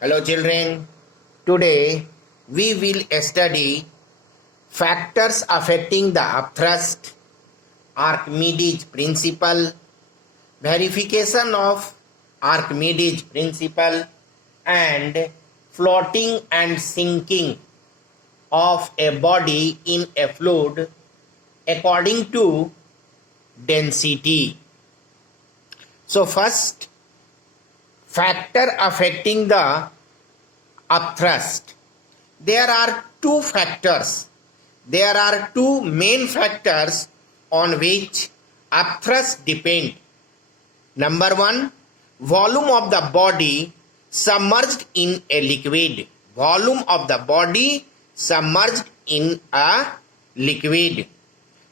Hello children, today we will study factors affecting the upthrust, Archimedes principle, verification of Archimedes principle and floating and sinking of a body in a fluid according to density. So first, factor affecting the upthrust. There are two factors. There are two main factors on which upthrust depend. Number one, volume of the body submerged in a liquid. Volume of the body submerged in a liquid.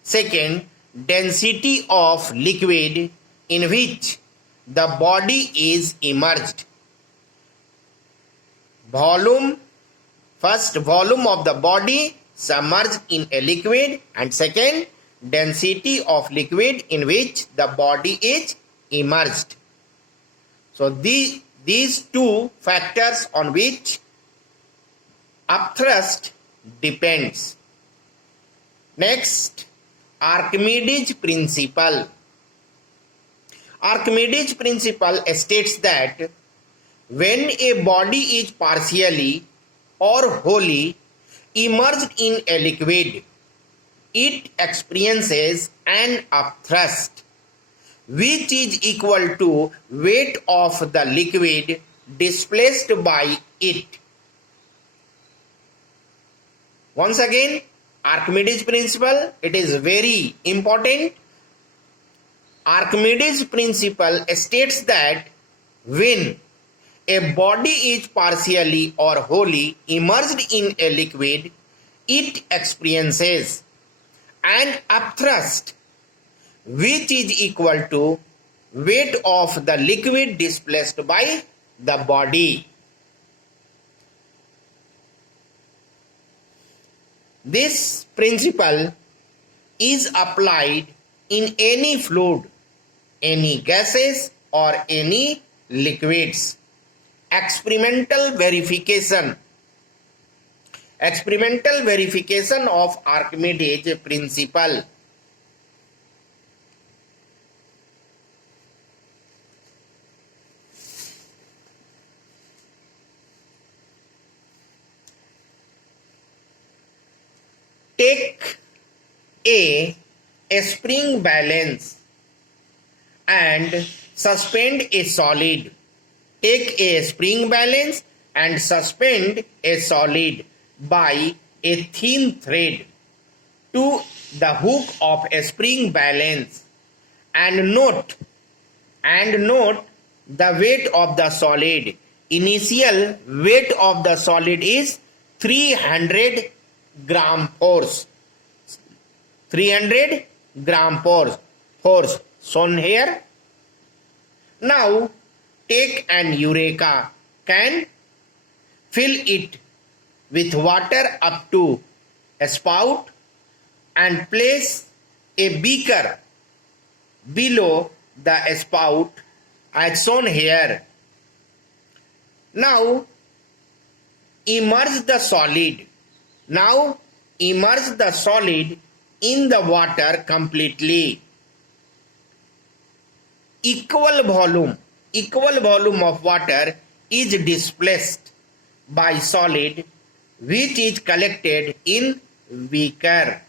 Second, density of liquid in which the body is immersed. Volume, first volume of the body submerged in a liquid, and second density of liquid in which the body is immersed. So these two factors on which upthrust depends. Next, Archimedes principle. Archimedes principle states that when a body is partially or wholly immersed in a liquid, it experiences an upthrust, which is equal to weight of the liquid displaced by it. Once again, Archimedes principle, it is very important. Archimedes principle states that when a body is partially or wholly immersed in a liquid, it experiences an upthrust, which is equal to weight of the liquid displaced by the body. This principle is applied in any fluid, any gases or any liquids. Experimental verification of Archimedes principle. Take a spring balance and suspend a solid. Take a spring balance and suspend a solid by a thin thread to the hook of a spring balance, and note the weight of the solid. Initial weight of the solid is 300 gram force. 300 gram force shown here. Now take an eureka can, fill it with water up to a spout, and place a beaker below the spout as shown here. Now immerse the solid. Now immerse the solid in the water completely. Equal volume of water is displaced by solid, which is collected in beaker.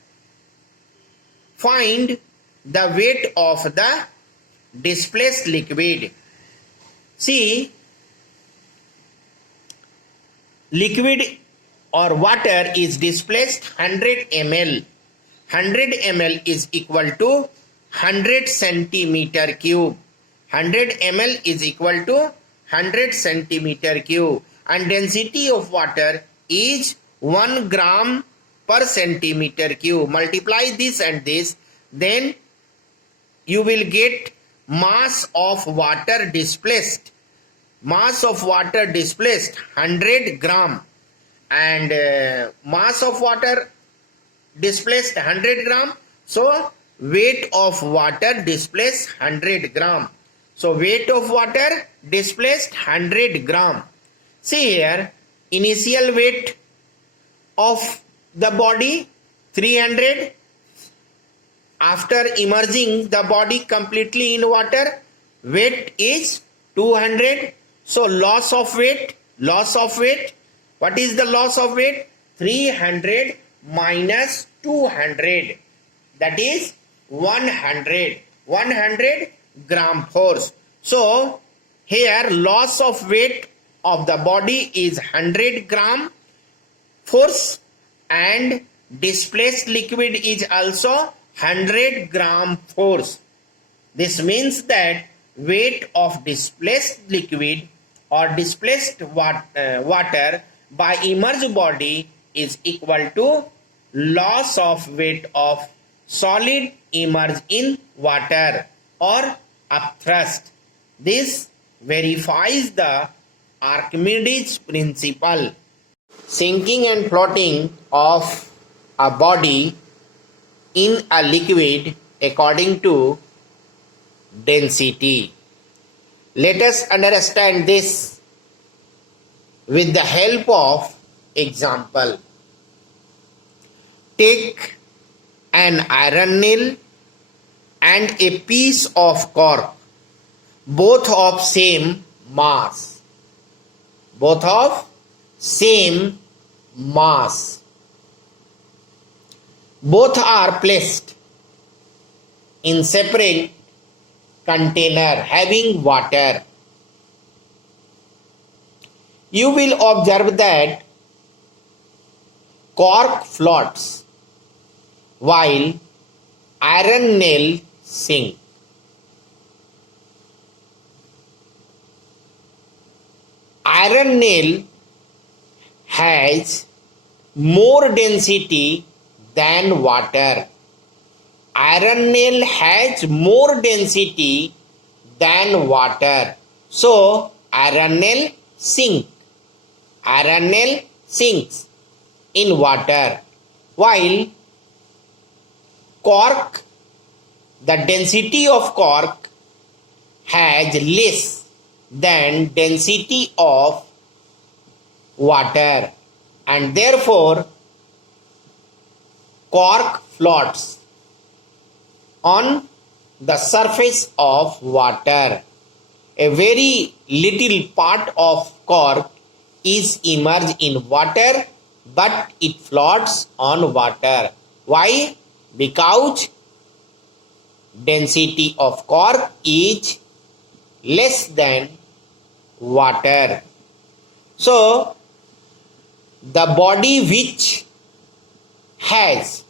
Find the weight of the displaced liquid. See, liquid or water is displaced 100 ml. 100 ml is equal to 100 centimeter cube. 100 ml is equal to 100 centimeter cube, and density of water is 1 gram per centimeter cube. Multiply this and this, then you will get mass of water displaced. Mass of water displaced 100 gram, and mass of water displaced 100 gram. So weight of water displaced 100 gram. So weight of water displaced 100 gram. See here, initial weight of the body 300. After immersing the body completely in water, weight is 200. So loss of weight. What is the loss of weight? 300 minus 200. That is 100. 100 gram force. So here loss of weight of the body is 100 gram force and displaced liquid is also 100 gram force. This means that weight of displaced liquid or displaced water by immersed body is equal to loss of weight of solid immersed in water or upthrust. This verifies the Archimedes principle. Sinking and floating of a body in a liquid according to density. Let us understand this with the help of example. Take an iron nail and a piece of cork, both of same mass. Both of same mass. Both are placed in separate container having water. You will observe that cork floats while iron nail sinks. Iron nail has more density than water. Iron nail has more density than water. So, iron nail sinks. Iron nail sinks in water. While cork, the density of cork has less than density of water, and therefore cork floats on the surface of water. A very little part of cork is immersed in water, but it floats on water. Why? Because density of cork is less than water. So, the body which has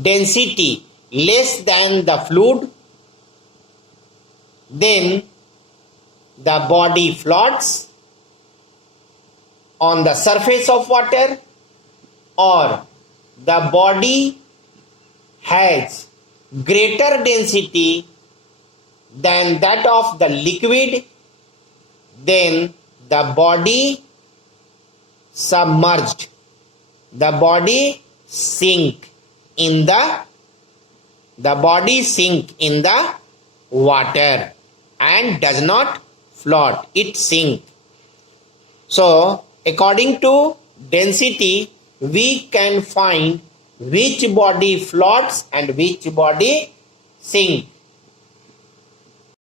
density less than the fluid, then the body floats on the surface of water, or the body has greater density than that of the liquid, then the body submerged, the body sink in the water and does not float, it sink. So according to density we can find which body floats and which body sink.